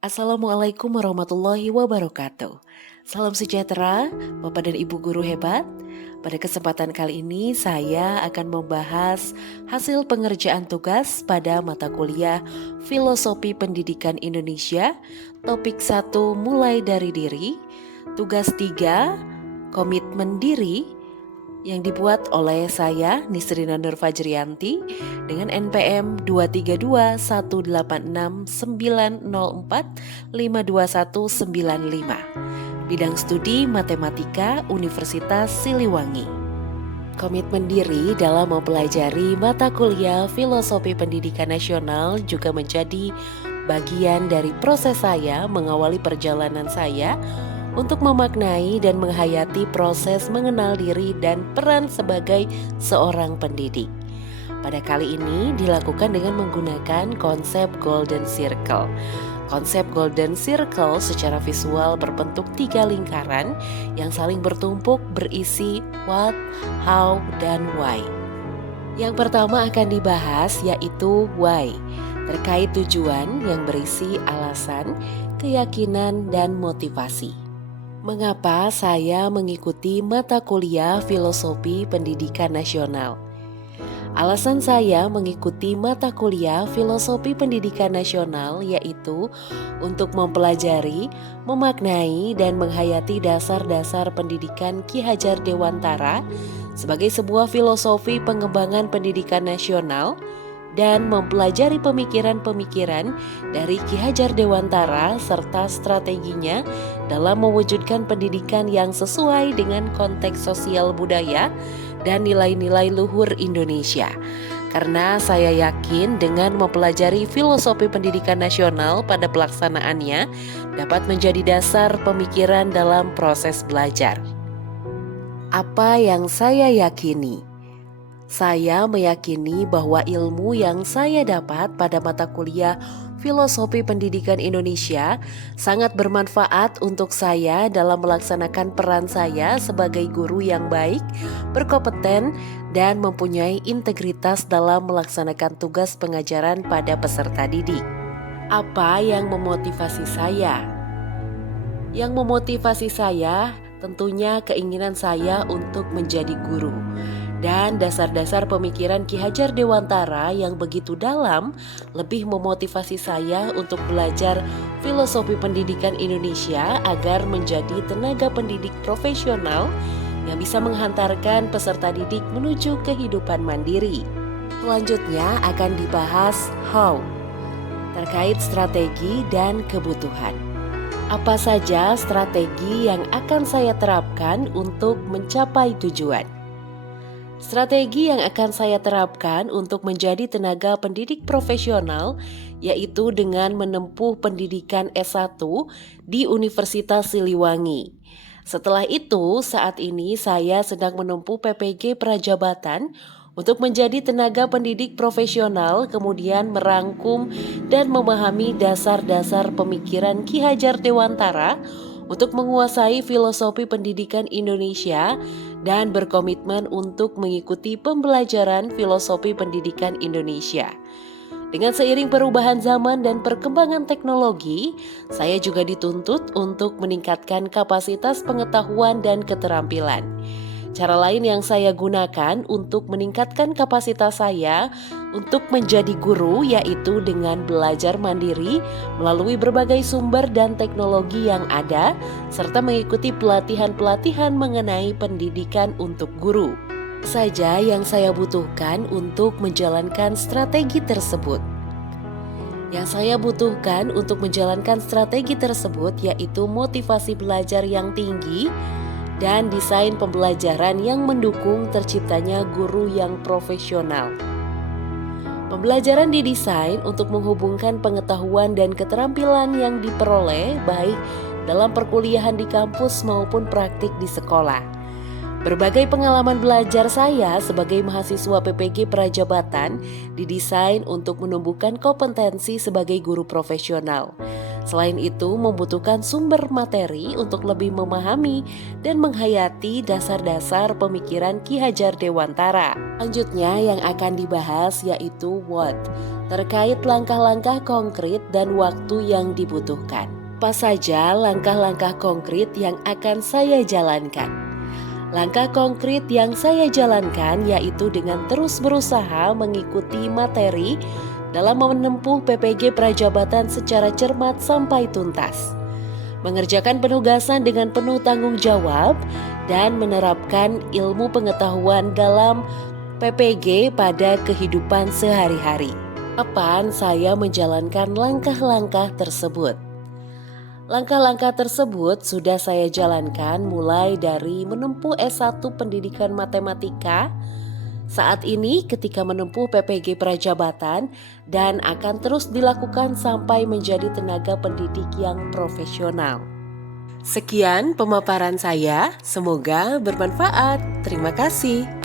Assalamualaikum warahmatullahi wabarakatuh. Salam sejahtera, Bapak dan Ibu guru hebat. Pada kesempatan kali ini saya akan membahas hasil pengerjaan tugas pada mata kuliah Filosofi Pendidikan Indonesia, topik 1 mulai dari diri, tugas 3 komitmen diri, yang dibuat oleh saya Nisrina Nur Fajrianti dengan NPM 232186904529195. Bidang studi Matematika Universitas Siliwangi. Komitmen diri dalam mempelajari mata kuliah Filosofi Pendidikan Nasional juga menjadi bagian dari proses saya mengawali perjalanan saya untuk memaknai dan menghayati proses mengenal diri dan peran sebagai seorang pendidik. Pada kali ini dilakukan dengan menggunakan konsep Golden Circle. Konsep Golden Circle secara visual berbentuk 3 lingkaran yang saling bertumpuk berisi what, how, dan why. Yang pertama akan dibahas yaitu why, terkait tujuan yang berisi alasan, keyakinan, dan motivasi. Mengapa saya mengikuti mata kuliah Filosofi Pendidikan Nasional? Alasan saya mengikuti mata kuliah Filosofi Pendidikan Nasional yaitu untuk mempelajari, memaknai, dan menghayati dasar-dasar pendidikan Ki Hajar Dewantara sebagai sebuah filosofi pengembangan pendidikan nasional dan mempelajari pemikiran-pemikiran dari Ki Hajar Dewantara serta strateginya dalam mewujudkan pendidikan yang sesuai dengan konteks sosial budaya dan nilai-nilai luhur Indonesia. Karena saya yakin dengan mempelajari filosofi pendidikan nasional pada pelaksanaannya dapat menjadi dasar pemikiran dalam proses belajar. Apa yang saya yakini? Saya meyakini bahwa ilmu yang saya dapat pada mata kuliah Filosofi Pendidikan Indonesia sangat bermanfaat untuk saya dalam melaksanakan peran saya sebagai guru yang baik, berkompeten, dan mempunyai integritas dalam melaksanakan tugas pengajaran pada peserta didik. Apa yang memotivasi saya? Yang memotivasi saya tentunya keinginan saya untuk menjadi guru. Dan dasar-dasar pemikiran Ki Hajar Dewantara yang begitu dalam lebih memotivasi saya untuk belajar filosofi pendidikan Indonesia agar menjadi tenaga pendidik profesional yang bisa menghantarkan peserta didik menuju kehidupan mandiri. Selanjutnya akan dibahas how, terkait strategi dan kebutuhan. Apa saja strategi yang akan saya terapkan untuk mencapai tujuan? Strategi yang akan saya terapkan untuk menjadi tenaga pendidik profesional yaitu dengan menempuh pendidikan S1 di Universitas Siliwangi. Setelah itu, saat ini saya sedang menempuh PPG Prajabatan untuk menjadi tenaga pendidik profesional, kemudian merangkum dan memahami dasar-dasar pemikiran Ki Hajar Dewantara untuk menguasai filosofi pendidikan Indonesia dan berkomitmen untuk mengikuti pembelajaran filosofi pendidikan Indonesia. Dengan seiring perubahan zaman dan perkembangan teknologi, saya juga dituntut untuk meningkatkan kapasitas pengetahuan dan keterampilan. Cara lain yang saya gunakan untuk meningkatkan kapasitas saya untuk menjadi guru yaitu dengan belajar mandiri melalui berbagai sumber dan teknologi yang ada serta mengikuti pelatihan-pelatihan mengenai pendidikan untuk guru. Saja yang saya butuhkan untuk menjalankan strategi tersebut. Yang saya butuhkan untuk menjalankan strategi tersebut yaitu motivasi belajar yang tinggi dan desain pembelajaran yang mendukung terciptanya guru yang profesional. Pembelajaran didesain untuk menghubungkan pengetahuan dan keterampilan yang diperoleh baik dalam perkuliahan di kampus maupun praktik di sekolah. Berbagai pengalaman belajar saya sebagai mahasiswa PPG Prajabatan didesain untuk menumbuhkan kompetensi sebagai guru profesional. Selain itu, membutuhkan sumber materi untuk lebih memahami dan menghayati dasar-dasar pemikiran Ki Hajar Dewantara. Selanjutnya yang akan dibahas yaitu what, terkait langkah-langkah konkret dan waktu yang dibutuhkan. Apa saja langkah-langkah konkret yang akan saya jalankan? Langkah konkret yang saya jalankan yaitu dengan terus berusaha mengikuti materi dalam menempuh PPG Prajabatan secara cermat sampai tuntas, mengerjakan penugasan dengan penuh tanggung jawab, dan menerapkan ilmu pengetahuan dalam PPG pada kehidupan sehari-hari. Kapan saya menjalankan langkah-langkah tersebut? Langkah-langkah tersebut sudah saya jalankan mulai dari menempuh S1 Pendidikan Matematika, saat ini ketika menempuh PPG Prajabatan, dan akan terus dilakukan sampai menjadi tenaga pendidik yang profesional. Sekian pemaparan saya, semoga bermanfaat. Terima kasih.